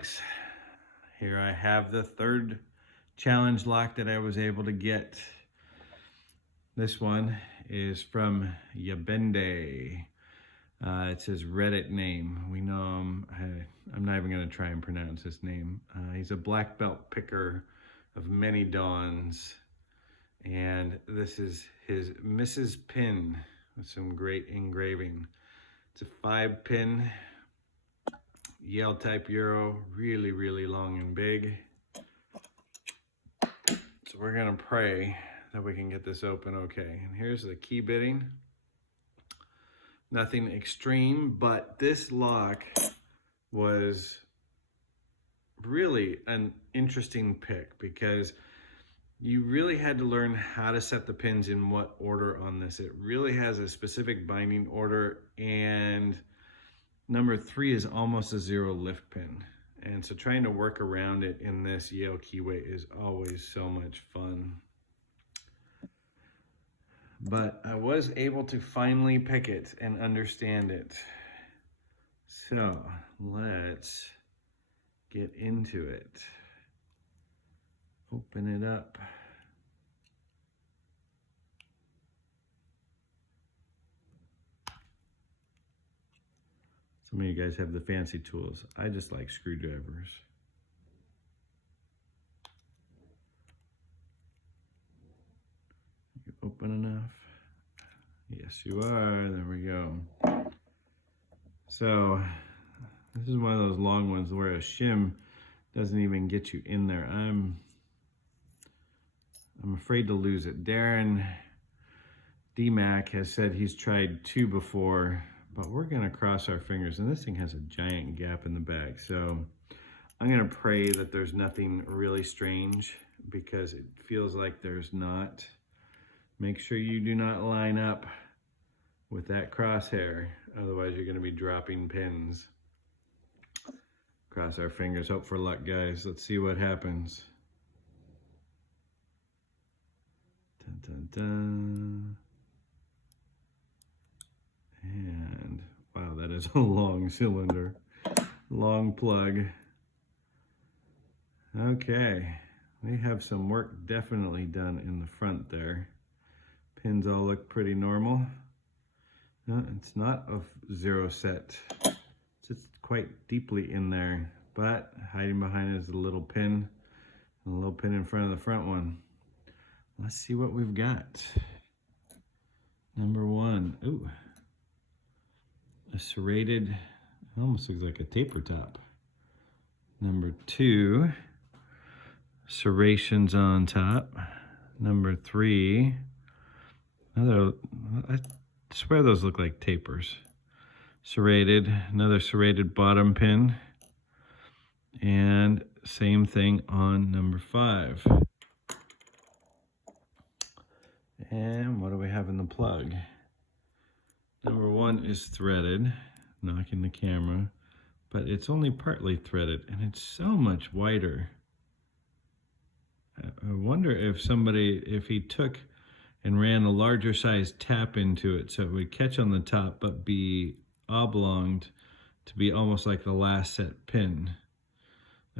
likes. Here I have the third challenge lock that I was able to get. This one is from Yabende. It's his Reddit name. We know him. I'm not even going to try and pronounce his name. He's a black belt picker of many dawns. And this is his Mrs. Pin with some great engraving. It's a 5-pin Yale type Euro, really, really long and big. So we're gonna pray that we can get this open okay. And here's the key bitting. Nothing extreme, but this lock was really an interesting pick because you really had to learn how to set the pins in what order on this. It really has a specific binding order, and number 3 is almost a 0 lift pin. And so trying to work around it in this Yale keyway is always so much fun. But I was able to finally pick it and understand it. So let's get into it. Open it up. Some of you guys have the fancy tools. I just like screwdrivers. You open enough? Yes, you are. There we go. So this is one of those long ones where a shim doesn't even get you in there. I'm afraid to lose it. Darren DMAC has said he's tried 2 before, but we're gonna cross our fingers, and this thing has a giant gap in the back. So I'm gonna pray that there's nothing really strange, because it feels like there's not. Make sure you do not line up with that crosshair, otherwise you're gonna be dropping pins. Cross our fingers, hope for luck, guys. Let's see what happens. Dun, dun, dun. And wow, that is a long cylinder, long plug. Okay, we have some work definitely done in the front there. Pins all look pretty normal. No, it's not a 0 set. It's just quite deeply in there, but hiding behind it is a little pin, and a little pin in front of the front one. Let's see what we've got. Number 1, ooh, a serrated, it almost looks like a taper top. Number 2, serrations on top. Number 3, another, I swear those look like tapers. Serrated, another serrated bottom pin. And same thing on number 5. And what do we have in the plug? Number 1 is threaded, knocking the camera, but it's only partly threaded, and it's so much wider. I wonder if somebody, if he took and ran a larger size tap into it so it would catch on the top but be oblonged to be almost like the last set pin.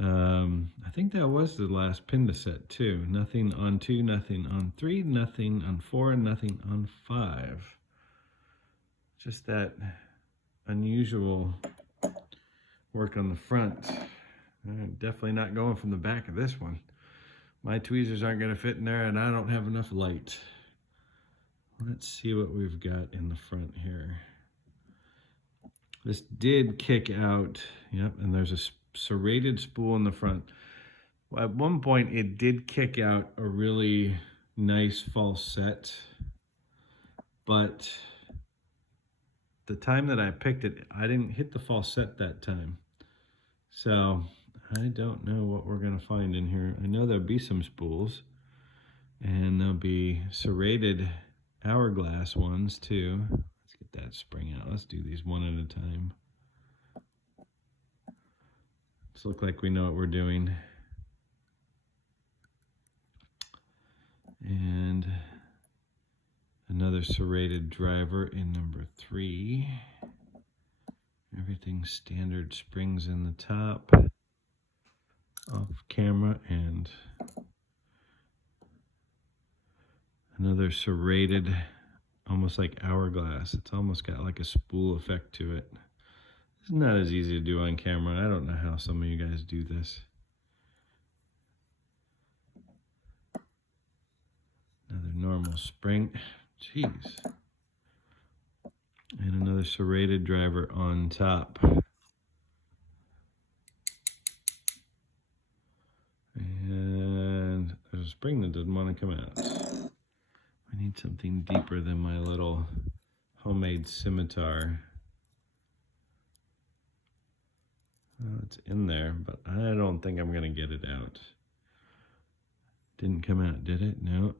I think that was the last pin to set too. Nothing on 2, nothing on 3, nothing on 4, nothing on 5. Just that unusual work on the front. Definitely not going from the back of this one. My tweezers aren't going to fit in there, and I don't have enough light. Let's see what we've got in the front here. This did kick out, yep, and there's a serrated spool in the front. At one point, it did kick out a really nice false set, but the time that I picked it, I didn't hit the false set that time. So I don't know what we're gonna find in here. I know there'll be some spools, and there'll be serrated hourglass ones too. Let's get that spring out. Let's do these one at a time. Let's look like we know what we're doing. And another serrated driver in number 3. Everything standard, springs in the top. off camera, and another serrated, almost like hourglass. It's almost got like a spool effect to it. It's not as easy to do on camera. I don't know how some of you guys do this. Another normal spring. Jeez. And another serrated driver on top. And there's a spring that doesn't want to come out. I need something deeper than my little homemade scimitar. It's in there, but I don't think I'm going to get it out. Didn't come out, did it? No.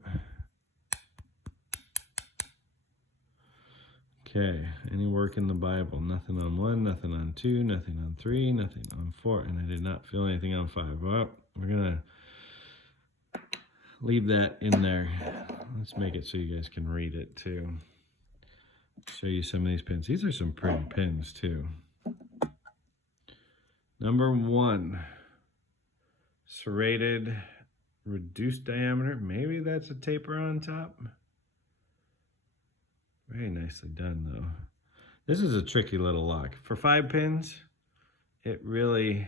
Okay, any work in the Bible? Nothing on 1, nothing on 2, nothing on 3, nothing on 4, and I did not feel anything on 5. Well, we're going to leave that in there. Let's make it so you guys can read it too. Show you some of these pins. These are some pretty pins too. Number 1, serrated, reduced diameter. Maybe that's a taper on top. Very nicely done though. This is a tricky little lock. For 5 pins, it really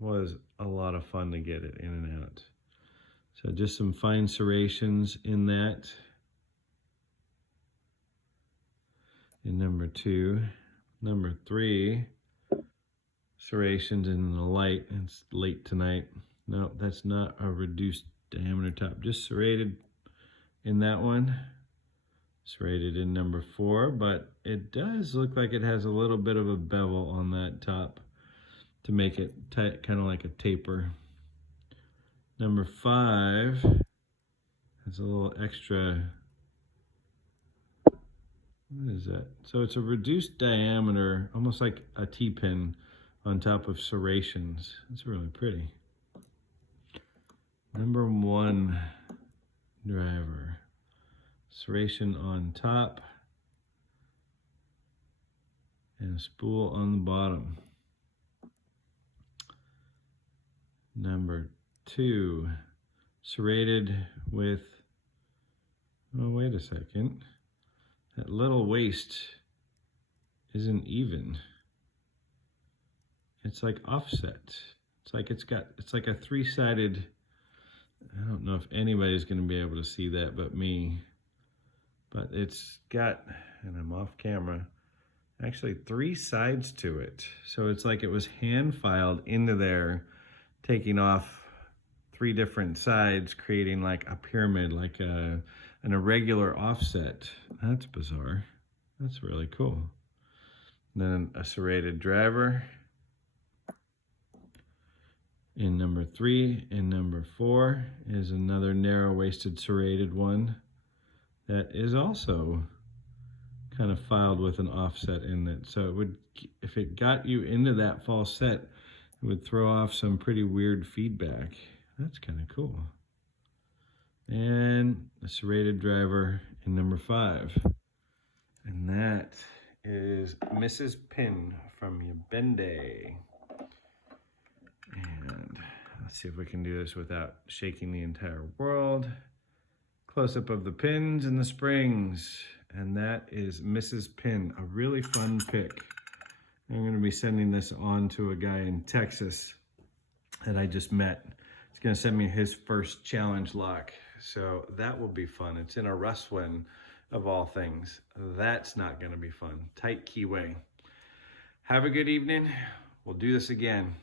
was a lot of fun to get it in and out. So just some fine serrations in that. In number 2. Number 3, serrations in the light. It's late tonight. No, that's not a reduced diameter top. Just serrated in that one. Serrated in number 4, but it does look like it has a little bit of a bevel on that top to make it tight, kind of like a taper. Number 5 has a little extra. What is that? So it's a reduced diameter, almost like a T-pin on top of serrations. It's really pretty. Number 1 driver. Serration on top and a spool on the bottom. Number 2, serrated with, oh wait a second, that little waist isn't even. It's like offset. It's like it's like a 3-sided, I don't know if anybody's going to be able to see that but me. But it's got, and I'm off camera, actually 3 sides to it. So it's like it was hand filed into there, taking off 3 different sides, creating like a pyramid, like an irregular offset. That's bizarre. That's really cool. Then a serrated driver in number 3. In number 4 is another narrow-waisted serrated one. That is also kind of filed with an offset in it. So it would, if it got you into that false set, it would throw off some pretty weird feedback. That's kind of cool. And a serrated driver in number 5. And that is Mrs. Pin from Yabende. And let's see if we can do this without shaking the entire world. Close-up of the pins and the springs, and that is Mrs. Pin, a really fun pick. I'm going to be sending this on to a guy in Texas that I just met. He's going to send me his first challenge lock, so that will be fun. It's in a Russwin of all things. That's not going to be fun. Tight keyway. Have a good evening. We'll do this again.